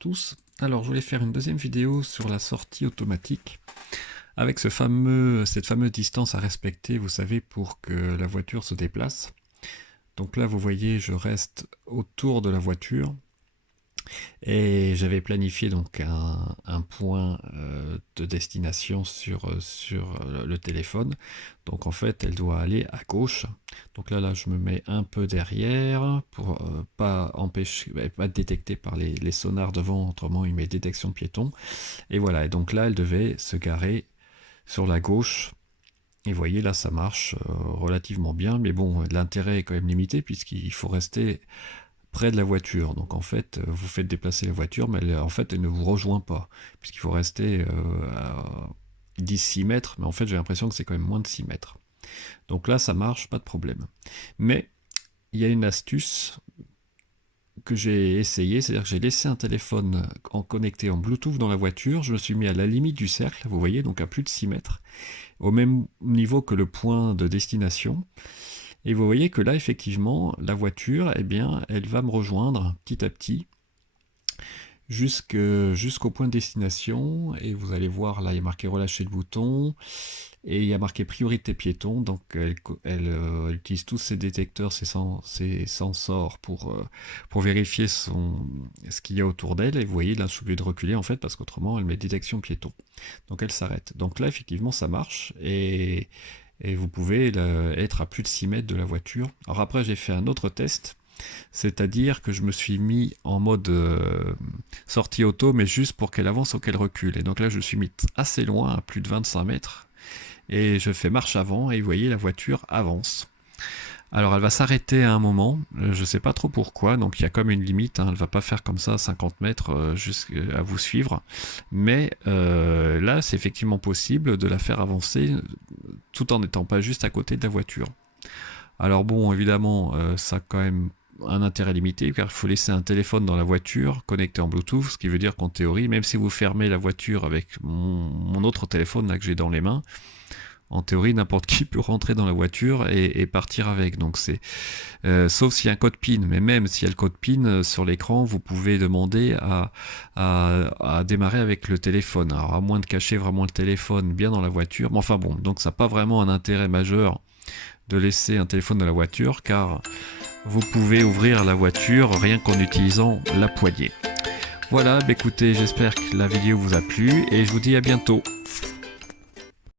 tous. Alors je voulais faire une deuxième vidéo sur la sortie automatique avec cette fameuse distance à respecter, vous savez, pour que la voiture se déplace. Donc là vous voyez, je reste autour de la voiture et j'avais planifié donc un point de destination sur le téléphone. Donc en fait elle doit aller à gauche. Donc là je me mets un peu derrière pour pas être détecté par les sonars devant, autrement il met détection de piéton. Et voilà, et donc là elle devait se garer sur la gauche. Et vous voyez là ça marche relativement bien, mais bon l'intérêt est quand même limité puisqu'il faut rester près de la voiture. Donc en fait, vous faites déplacer la voiture, mais elle ne vous rejoint pas, puisqu'il faut rester à 10-6 mètres, mais en fait j'ai l'impression que c'est quand même moins de 6 mètres. Donc là ça marche, pas de problème. Mais il y a une astuce que j'ai essayé, c'est-à-dire que j'ai laissé un téléphone connecté en Bluetooth dans la voiture, je me suis mis à la limite du cercle, vous voyez, donc à plus de 6 mètres, au même niveau que le point de destination. Et vous voyez que là, effectivement, la voiture, eh bien, elle va me rejoindre petit à petit jusqu'au point de destination. Et vous allez voir, là, il y a marqué relâcher le bouton. Et il y a marqué priorité piéton. Donc, elle utilise tous ses détecteurs, ses sensors pour vérifier ce qu'il y a autour d'elle. Et vous voyez, là, je suis obligé de reculer, en fait, parce qu'autrement, elle met détection piéton. Donc, elle s'arrête. Donc là, effectivement, ça marche. Et vous pouvez être à plus de 6 mètres de la voiture. Alors après, j'ai fait un autre test, c'est-à-dire que je me suis mis en mode sortie auto, mais juste pour qu'elle avance ou qu'elle recule. Et donc là, je me suis mis assez loin, à plus de 25 mètres, et je fais marche avant, et vous voyez, la voiture avance. Alors elle va s'arrêter à un moment, je sais pas trop pourquoi, donc il y a comme une limite, hein, elle va pas faire comme ça 50 mètres jusqu'à vous suivre, mais là c'est effectivement possible de la faire avancer tout en n'étant pas juste à côté de la voiture. Alors bon, évidemment, ça a quand même un intérêt limité, car il faut laisser un téléphone dans la voiture connecté en Bluetooth, ce qui veut dire qu'en théorie, même si vous fermez la voiture avec mon autre téléphone là que j'ai dans les mains, en théorie, n'importe qui peut rentrer dans la voiture et partir avec. Donc c'est sauf s'il y a un code PIN, mais même s'il y a le code PIN sur l'écran, vous pouvez demander à démarrer avec le téléphone. Alors à moins de cacher vraiment le téléphone bien dans la voiture. Mais enfin bon, donc ça n'a pas vraiment un intérêt majeur de laisser un téléphone dans la voiture, car vous pouvez ouvrir la voiture rien qu'en utilisant la poignée. Voilà, bah écoutez, j'espère que la vidéo vous a plu et je vous dis à bientôt.